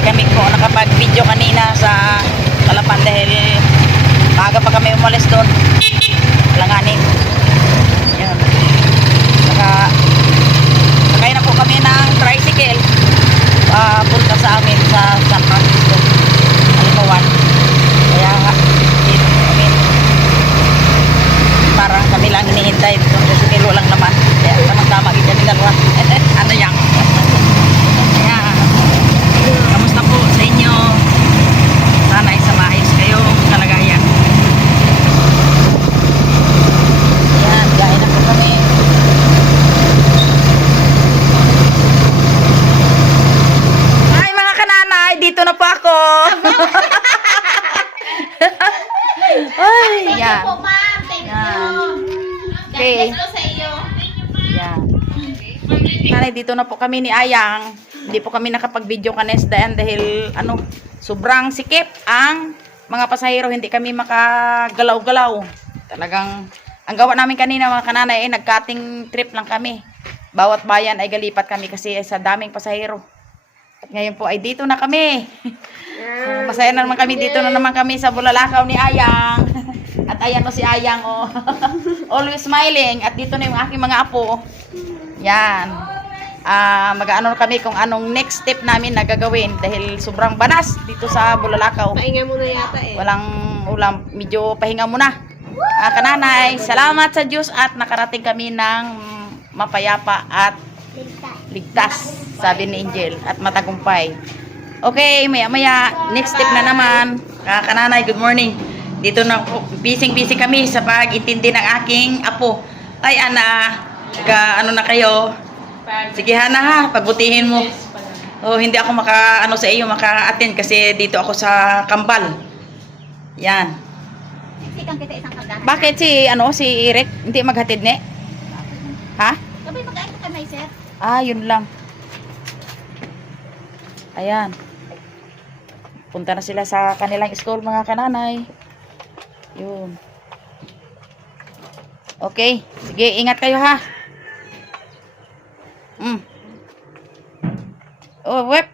hindi kami po nakapag-video kanina sa Kalapan dahil maaga pa kami umalis doon. Langanin. Yun. Saka sakay na po kami ng tricycle punta sa amin sa San Francisco, Alimawan. Kaya dito kami, parang kami lang hinihintay dito kasi kilo lang naman. Kaya tama-tama kita kami dalawa. Ano yan? Kaya kamusta po sa inyo? Sana ay sa maayos kayong kalagayan. Ayan, gaya na po kami. Ay mga kananay, dito na po ako. Ay, yan. Okay. Yan. Nanay, dito na po kami ni Ayang. Hindi po kami nakapag-video kanesdayan dahil sobrang sikip ang mga pasahero. Hindi kami makagalaw-galaw. Talagang ang gawa namin kanina mga kananay ay nag-cutting trip lang kami. Bawat bayan ay galipat kami kasi sa daming pasahero. At ngayon po ay dito na kami. Masaya na naman kami. Dito na naman kami sa Bulalakaw ni Ayang. At ayan o si Ayang o. Always smiling. At dito na yung aking mga apo. Yan. Mag-ano kami kung anong next step namin na gagawin. Dahil sobrang banas dito sa Bulalakaw. Pahinga muna yata eh. Walang ulam. Medyo pahinga muna. Kananay, salamat sa Diyos at nakarating kami ng mapayapa at ligtas, sabi ni Angel, at matagumpay. Okay, maya-maya, next step na naman. Kananay, good morning. Dito na po, busy kami sa pag-intindi ng aking apo. Ay, Ana, ano na kayo? Sige, Hana ha, pagbutihin mo. Oh, hindi ako sa iyo maka-attend kasi dito ako sa Kambal. Yan. Bakit si Eric hindi maghatid ne? Ha? Sabi mag-aano ka may sir? Yun lang. Ayan. Punta na sila sa kanilang school mga kananay. Yun. Okay. Sige, ingat kayo ha. Oh, wep.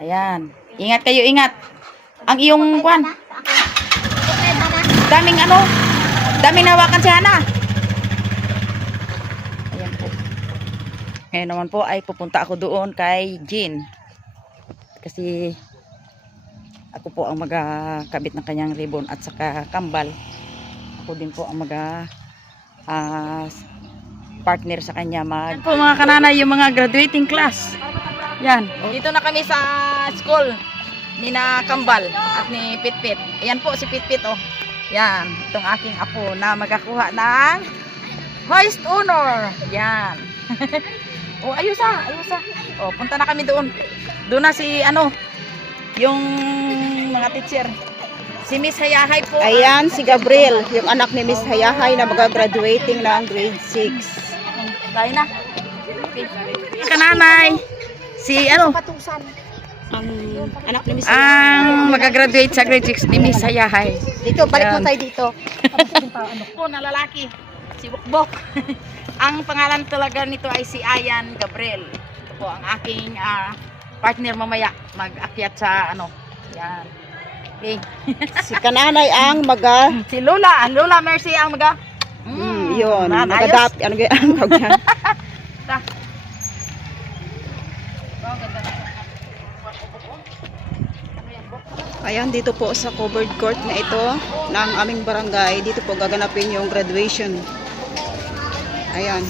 Ayan. Ingat kayo, ingat. Ang iyong kwan. Daming nawakan si Hana. Ayan po. Ngayon naman po ay pupunta ako doon kay Jean. Kasi ako po ang magkabit ng kanyang ribbon at saka kambal. Ako din po ang partner sa kanya. Yan po mga kananay, yung mga graduating class. Yan. Dito na kami sa school ni na Kambal at ni Pitpit. Ayan po si Pitpit oh. Yan, itong aking apo na magkakuha ng hoist honor. Yan. Oh, ayos ah. Oh, punta na kami doon. Doon na si yung mga teacher. Si Miss Hayahay po. Ayan si Gabriel, yung anak ni Miss Hayahay na mag-graduating ng grade 6. Tayo na. Okay. Kananay. Si Ang anak ni Miss ang magagraduate sa grade 6 ni Miss Hayahay. Dito, balik mo tayo dito. Po na lalaki, si Bukbok. Ang pangalan talaga nito ay si Ayan Gabriel. Ito po ang aking partner mamaya mag-akyat sa yan. Okay. Si Kananay ang Si Lola Mercy ang yun, ayos. ano yan? Ayan, dito po sa covered court na ito ng aming barangay. Dito po gaganapin yung graduation. Ayan,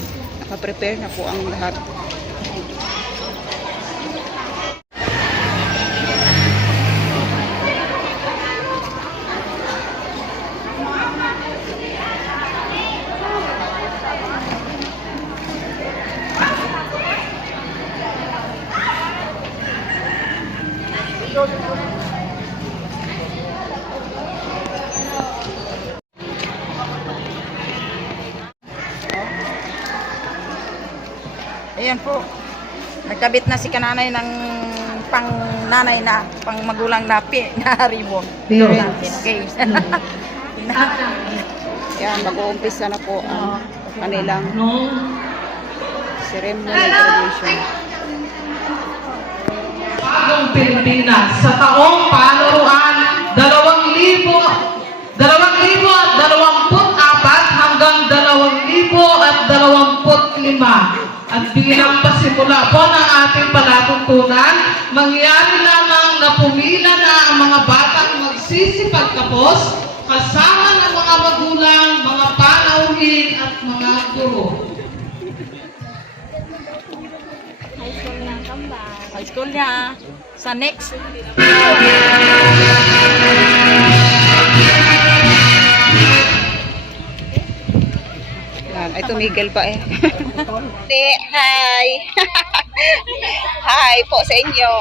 nakaprepare na po ang lahat. Ayan po. Nagkabit na si kananay ng pang nanay na, pang magulang na ribbon. Okay. Ayan, mag-uumpisa na po ang kanilang ceremony graduation. Bagong Pilipinas sa taong panuruan 2024 hanggang 2025. At bilang pasimula po ng ating palatuntunan, mangyari lamang na pumila na ang mga batang magsisipagtapos kasama ng mga magulang, mga panauhin at mga guro. High school niya. Sa next. Yan, ito Miguel pa eh. Hi! Hi po sa inyo.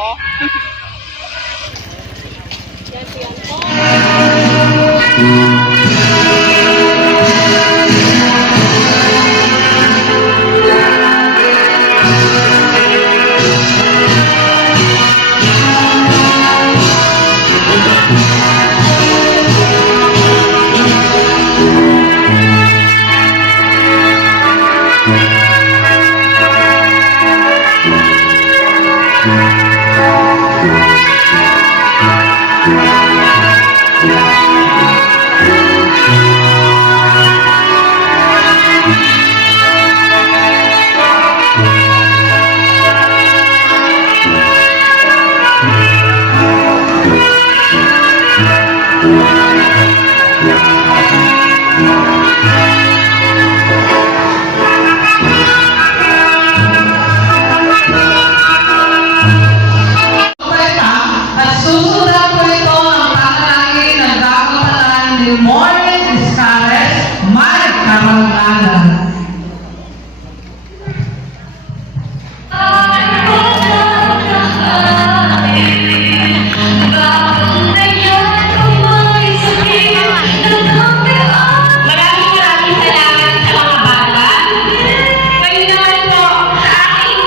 At susunod po ito ang panalangin ng gagawin ni Maureen Iscares, may karangalan. Maraming salamat sa mga bata. Kayo naman po sa aking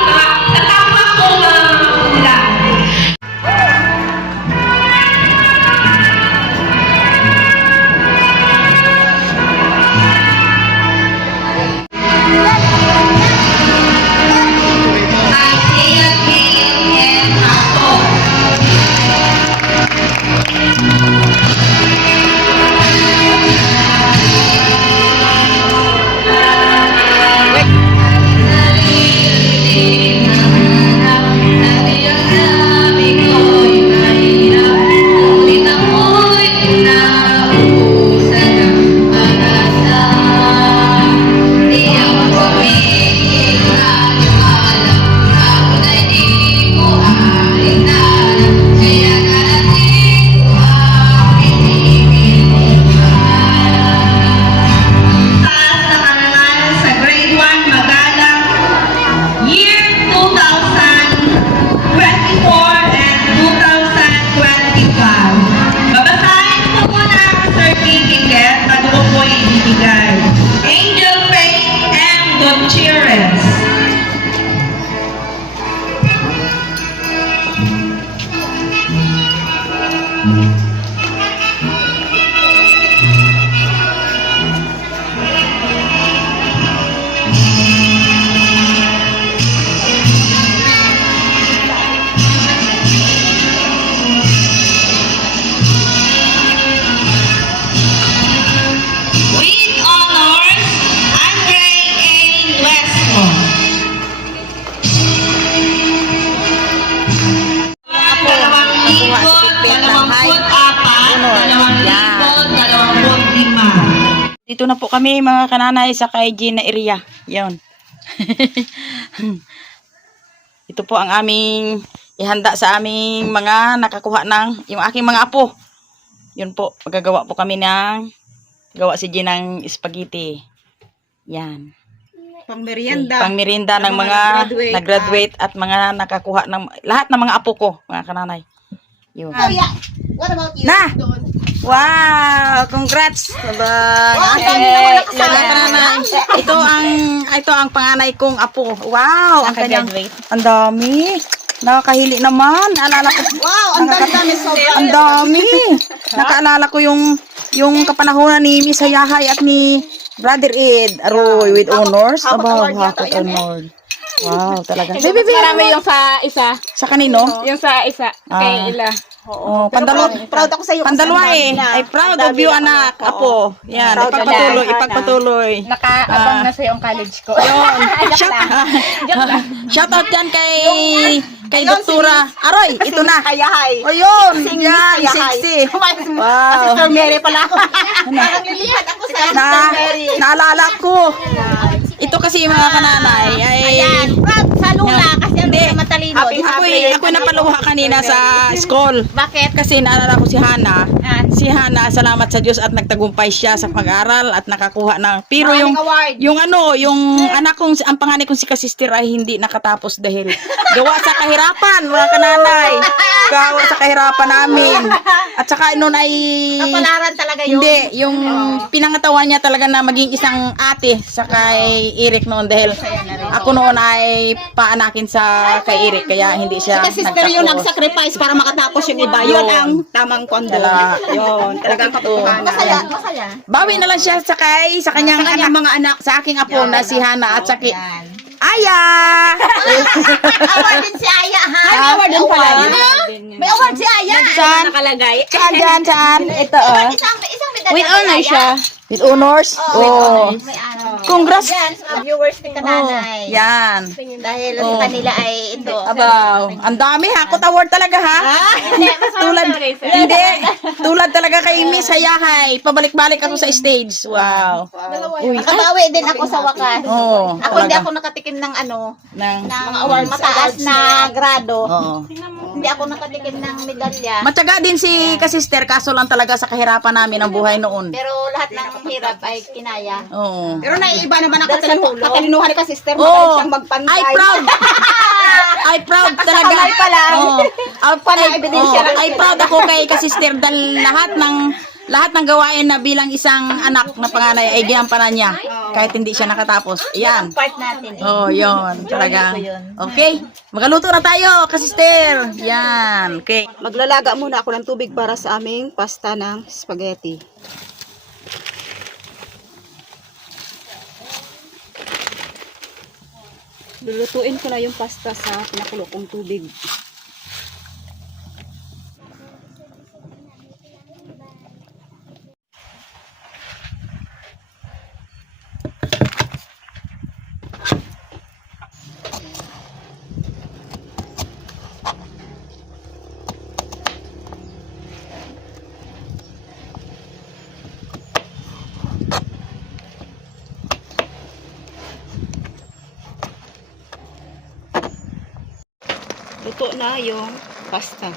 katapos kong mga magulang. Isaiah Gale and Pastor. Sa grade 1 Magalang, year 2024 and 2025. Babasahin ko muna ang certificate bago ko po ibibigay. Angel Faith M. Gutierrez. With honors, Andre A. Nuesco. Dito na po kami mga kananay sa Kaiji na area. Yon. Ito po ang aming ihanda sa aming mga nakakuha ng yung aking mga apo. Yun po, magagawa po kami ng gawa si Jean ng spaghetti. Yan. Pang merienda. Pang merienda ng mga nag-graduate at mga nakakuha ng lahat ng mga apo ko, mga kananay. Yun. What about you? Na! Wow! Congrats! Ito ang panganay kong apo. Wow! Ang kanyang, ang dami. Nakakahili naman. Naalala ko. Wow, ang dami sobrang. Ang dami. Nakaalala ko yung kapanahonan ni Miss Hayahay at ni Brother Ed Aroy with honors. Hawak Aba, award yata hawak yan, award. Wow, talaga. Hindi, mas marami yung sa isa. Sa kanino? Yung sa isa. Kay Ila. Oo, pandalawa. Proud ako sa iyo. Pandalawa eh. Ay, proud of you, anak. Apo. Yan, ipagpatuloy, ipagpatuloy. Nakaabang na sa yung college ko. Yun. Shout out yan kay Doktora Aroy. Ito na. Ayahay. O yun. Yan, sexy. Wow. Sister Mary pala ako. Parang lilipat ako sa Sister Mary. Naalala ko. Ito kasi mga kananay ay Proud sa Lula kasi ang Hindi. matalino. ako'y napaluha kanina sa school. Bakit? Kasi naalala ko si Hana. Si Hana, salamat sa Diyos at nagtagumpay siya sa pag-aaral at nakakuha ng pero Maraming award. yung anak kong ang panganay kong si Kasister ay hindi nakatapos dahil gawa sa kahirapan, mga kananay. Gawa sa kahirapan namin. At saka noon ay Kapalaran talaga yun. hindi, yung pinangatawan niya talaga na maging isang ate sa kay Eric noon dahil ako noon ay paanakin sa kay Eric kaya hindi siya Kasi sister yun nagtapos. nag-sacrifice para makatapos yung iba. Yun ang tamang kondo. Yun. Talagang katotohanan. Masaya. Masaya. Bawi na lang siya sa kanyang mga anak, sa aking apo na si Hana at sa Aya! Award din si Aya, ha? May award din pala. May award si Aya. Saan? Nakalagay. Saan dyan? Saan? Ito Isang medalya. With honor siya. With honors? Oh. May ano. Congrats! Yan, sa mga viewers ni Kananay. Yan. Dahil sa kanila ay ito. Abaw. Ang dami ha. Kot award talaga ha. Tulad talaga kay Miss Hayahay. Pabalik-balik ako sa stage. Wow. Uy. Nakabawi din ako sa wakas. Oo. Ako hindi ako nakatikim ng ano, Nang, ng award mataas na grado. oo. Hindi ako nakatikim ng medalya. Matyaga din si Kasister, kaso lang talaga sa kahirapan namin ang buhay noon. Pero lahat ng hirap ay kinaya. Oo. Pero naiiba naman ang katalinuhan ni sister. Oh, Magaling siyang magpantay. I proud. I proud talaga. kamay pa lang. Oo. ebidensya lang I proud ako kay Kasister dahil lahat ng gawain na bilang isang anak na panganay ay ginampanan niya kahit hindi siya nakatapos. Yan. Part natin eh. Oh, yon talaga. Okay. Magaluto na tayo, Kasister. Yan. Okay. Maglalaga muna ako ng tubig para sa aming pasta ng spaghetti. Lulutuin ko na yung pasta sa pinakulo kong tubig. Luto na yung pasta.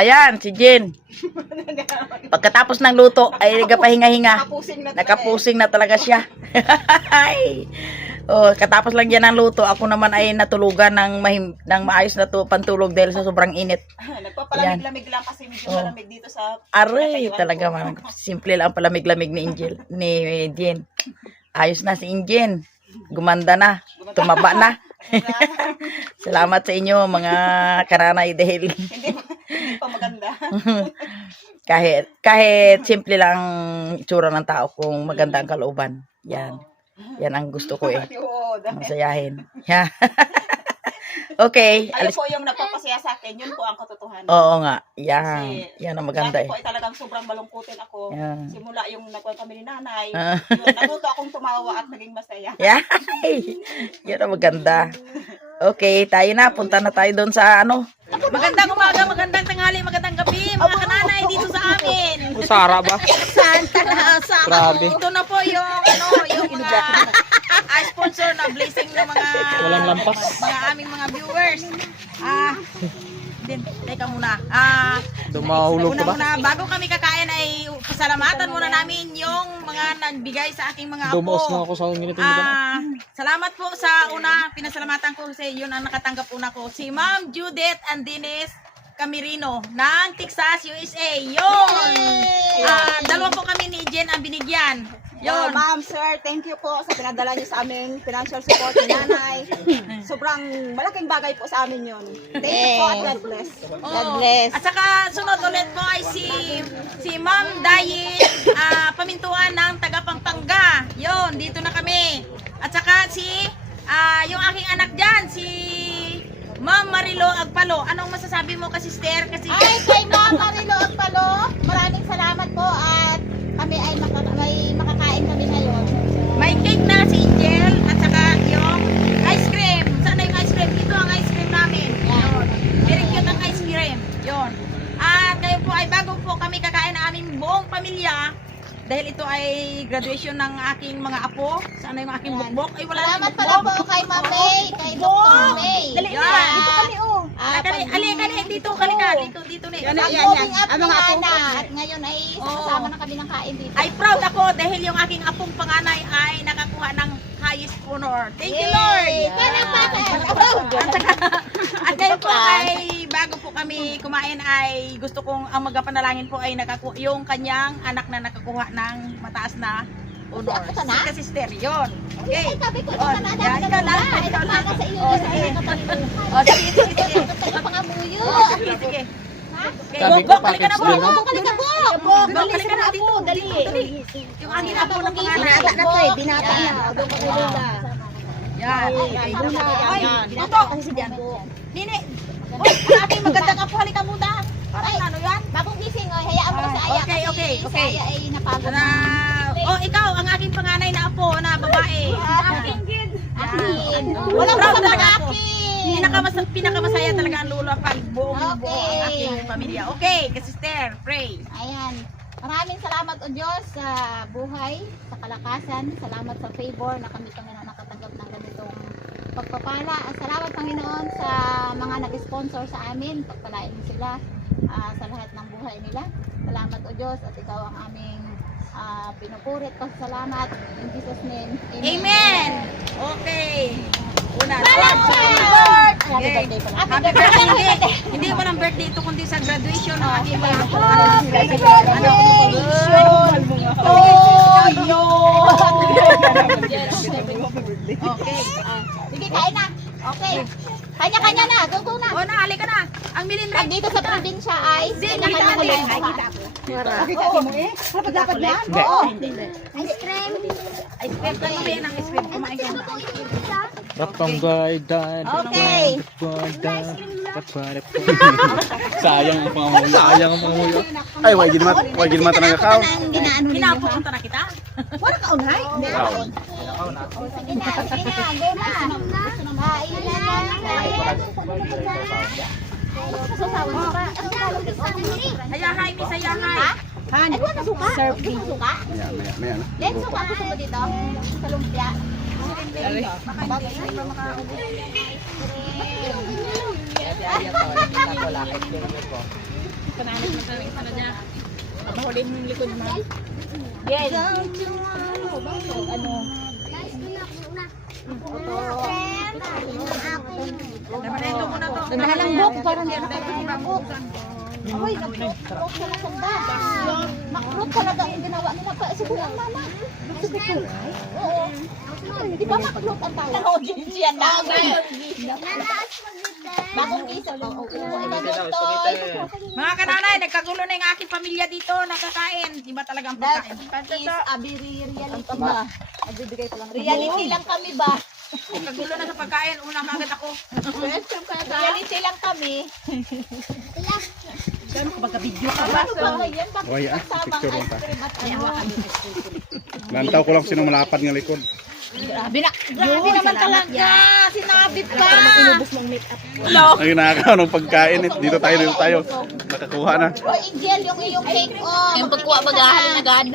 Ayan, si Jen. Pagkatapos ng luto, ay nagapahinga-hinga. Nakapusing na talaga siya. Oh, katapos lang yan ng luto, ako naman ay natulugan ng maayos na pantulog dahil sa sobrang init. Nagpapalamig-lamig lang kasi medyo malamig dito sa... Aray, talaga man. Simple lang ang palamig-lamig ni Jen. Ayos na si Jen. Gumanda na. Tumaba na. Salamat sa inyo mga kananay dahil Hindi pa maganda. kahit simple lang itsura ng tao kung maganda ang kalooban. Yan ang gusto ko eh. Oo, Masayahin. Yeah. Okay. ayun po yung nagpapasaya sa akin. Yun po ang katotohanan. Oo nga. Yan. Kasi Yan ang maganda dati eh. po ay talagang sobrang malungkutin ako. Yeah. Simula yung nagkuhan kami ni nanay. Ah. Yun, natuto akong tumawa at naging masaya. Yeah. Yan ang maganda. Okay, tayo na. Punta na tayo doon sa ano. Magandang umaga, magandang tanghali, magandang gabi, mga kananay dito sa amin. Sara ba? Grabe. Ito na po yung mga sponsor na blessing ng mga Walang lampas. mga aming mga viewers. Teka muna. Dumahulog ka ba? Una, bago kami kakain ay pasalamatan muna namin yung mga nagbigay sa aking mga apo. Dumaos na ako sa ganito mo Salamat po sa una, pinasalamatan ko kasi yun ang nakatanggap una ko. Si Ma'am Judith and Dennis Camirino ng Texas, USA. Yun! Dalawa po kami ni Jen ang binigyan. Yun, ma'am, sir, thank you po sa pinadala niyo sa aming financial support ni nanay. Sobrang malaking bagay po sa amin yun. Thank you po at God bless. God bless. At saka sunod ulit po ay si Ma'am Dayin Pamintuan ng taga Pampanga. Yun, dito na kami. At saka yung aking anak dyan, si Ma'am Marilo Agpalo. Anong masasabi mo kasi sister? Ay, kay Ma'am Marilo Agpalo, maraming salamat po at kami ay may makakain kami ngayon. May cake na si Angel at saka yung ice cream. Saan na yung ice cream? Ito ang ice cream namin. Yun. Very cute ang ice cream. Yun. At ngayon po ay bago po kami kakain ng aming buong pamilya dahil ito ay graduation ng aking mga apo. Saan na yung aking bukbok? Ay, wala Salamat na pala po kay Ma'am May, kay Dr. May. Dali na. Dito kami dito. Kalika. Dito na. Ang moving up ni Ana at ngayon ay kasama na kami ng kain dito. Ay proud ako dahil yung aking apong panganay ay nakakuha ng highest honor. Thank you, Lord! At ngayon po ay bago po kami kumain ay gusto kong ang magapanalangin po ay yung kanyang anak na nakakuha ng mataas na honor. Si sister, yun. Okay. Sabi ko, Oh, ito na yan, ikaw lang. Ikaw lang. sa iyo. Oh, sige. Oh, sige. Tayo pangamuyo. Sige. Sabi ko, Bok, halika na, package Bok. din, no? Kalika po. Bok, halika na dito. Dali. Yung aking apo ng panganay. Binata na. Yan. Ay, Toto. Nini. Uy, ang aking magandang apo. Halika muna. Parang ano yan? Bagong gising, hayaan mo na sa Aya Okay, kasi okay. sa Aya ay napagod Na, ikaw, ang aking panganay na apo na babae. Akin. Walang Proud masama na ako. akin. Pinakamasaya talaga ang lolo pag buong Okay. ang aking pamilya. Okay, sister, pray. Ayan. Maraming salamat o Diyos sa buhay, sa kalakasan. Salamat sa favor na kami na nakatanggap ng ganitong pagpapala. At salamat Panginoon sa mga nag-sponsor sa amin. Pagpalain mo sila sa lahat ng buhay nila. Salamat o Diyos at ikaw ang aming pinupurit. Pasalamat. In Jesus' name. Amen. Okay. Una, Lord! Happy Okay. birthday pala. Happy birthday. Hindi mo lang birthday ito kundi sa graduation ng aking mga apo. Okay. Sige, kain na. Okay. Kanya-kanya na. Go na. O, naali ka na. Ang milin Pag dito sa probinsya ay kanya-kanya Hindi, huli. Dapat yan? Oo. Ice cream. ice cream ka mamaya ng ice cream. Kumain ka na. Okay. Sayang ang pangamuyo. Ay, wag gin mata ng account. Pinapunta na kita. Wala ka unay? Sige na. Go na. Kain na. Ayahay, miss, ayahay. Ay, wala suka. Serve suka. Let's suka gusto mo dito. Sa lumpia. Nahalangbok, parang hindi nakapagpapok. Ay, nag-fruit pala sa bata. Nag-fruit talaga ang ginawa nila. Siguro ang mama. Oo. Di ba mag-fruit ang tawag? Oo, siya na. Bagong isa. Oo. Mga kananay, nagkagulo na yung aking pamilya dito, nakakain. Iba talaga ang That pagkain. is a very reality ba? Reality lang kami ba? Nagkagulo na sa pagkain, una kagad ako. Reality lang kami. Oy, picture lang ta. Lantaw ko lang sino malapad ng likod. Grabe naman talaga. Sinabi pa. Ay, nakakaw ng pagkain. Dito tayo. Nakakuha na. O, Angel, yung iyong cake on. Yung pagkuha bagahan agad.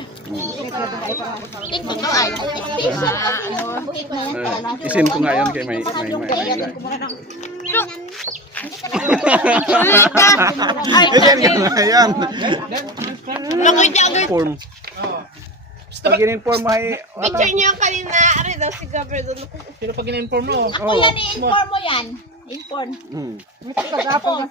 TikTok ay. Special kasi yung cake na yan. Isin ko nga yun kay may Ayan. Form. Pag in-inform mo ay... Picture niyo kanina, ari daw si Gabriel doon. Ako yan, i-inform mo yan. Inform. Inform.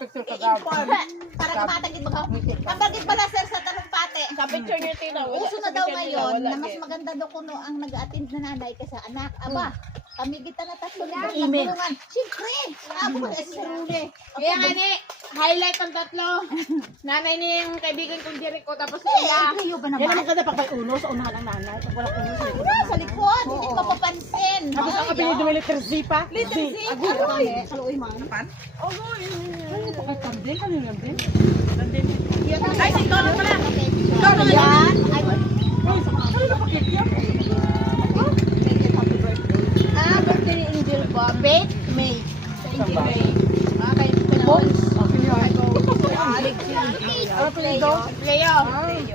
Para kamatagin mga. Kapagin pala sir sa talumpate. Sa picture niyo tinaw. Uso na daw ngayon na mas maganda daw kuno ang nag-attend na nanay kaysa anak. Aba, kami kita na tatlo na nagtulungan. Siyempre, ako na sa huli. Kaya nga ni, highlight ang tatlo. Nanay niya yung kaibigan kong Jericho, tapos Eh, sila. kayo ba naman? Maganda pag may uno sa unahan ng nanay. Pag wala uno sa likod. Sa likod, hindi mapapansin. Tapos ang kapili do letter Z pa. Letter Z, Agoy. Kaluoy man. Pakatanding kanina din. Ay, si Tolo pala. Yan. Birthday ni Angel ba? Bake, May. Sa Angel May. Kaya pinahon. Leo.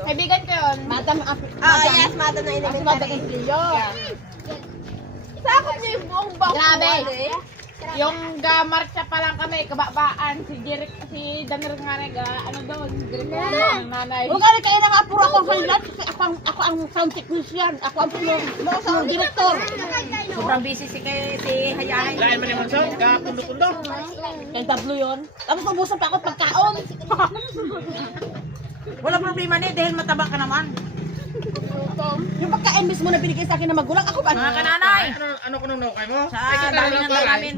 Kaibigan ko yun. Madam, Yes, madam na Mas madam Leo. Sakot niyo yung buong bako. Grabe. Yung marcha pa lang kami, kababaan, si Jericho, si Danner nga nega, ano doon, Jericho, ang nanay. Huwag ka rin kayo na nga puro ako ang highlight. Ako ang sound technician. Ako ang sound director. Sobrang busy si Hayahay. Kay W yun. Tapos ubusan pa ako pagkaon. Wala problema ni, dahil mataba ka naman. Yung pagkain mismo na binigay sa akin na magulang, ako ba? Mga kananay, Ano ko nung kay mo? sa dami ng namin,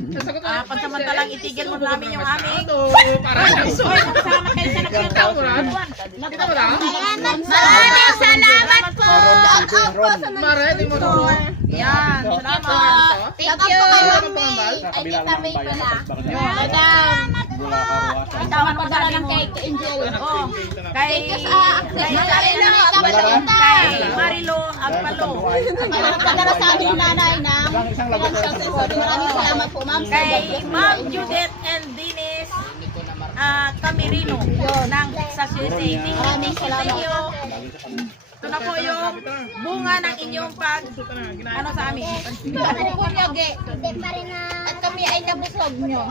pansamantalang itigil mo namin yung aming. Para Oy, magsama kayo sa nagkataon. Kita mo na? Maraming salamat po. Mare, di mo to. Yan, salamat. Thank you. Ay, kita may pala. Madam. Tama pa Padala ng cake kay Angel. Oh, kay Marilo Agpalo. Padala sa amin nanay na. Isang lagot. Maraming salamat po, ma'am. Kay Ma'am Judith and Dennis Camerino ng Association. Maraming salamat. Ito na po yung bunga ng inyong ano sa amin. At kami ay nabusog nyo.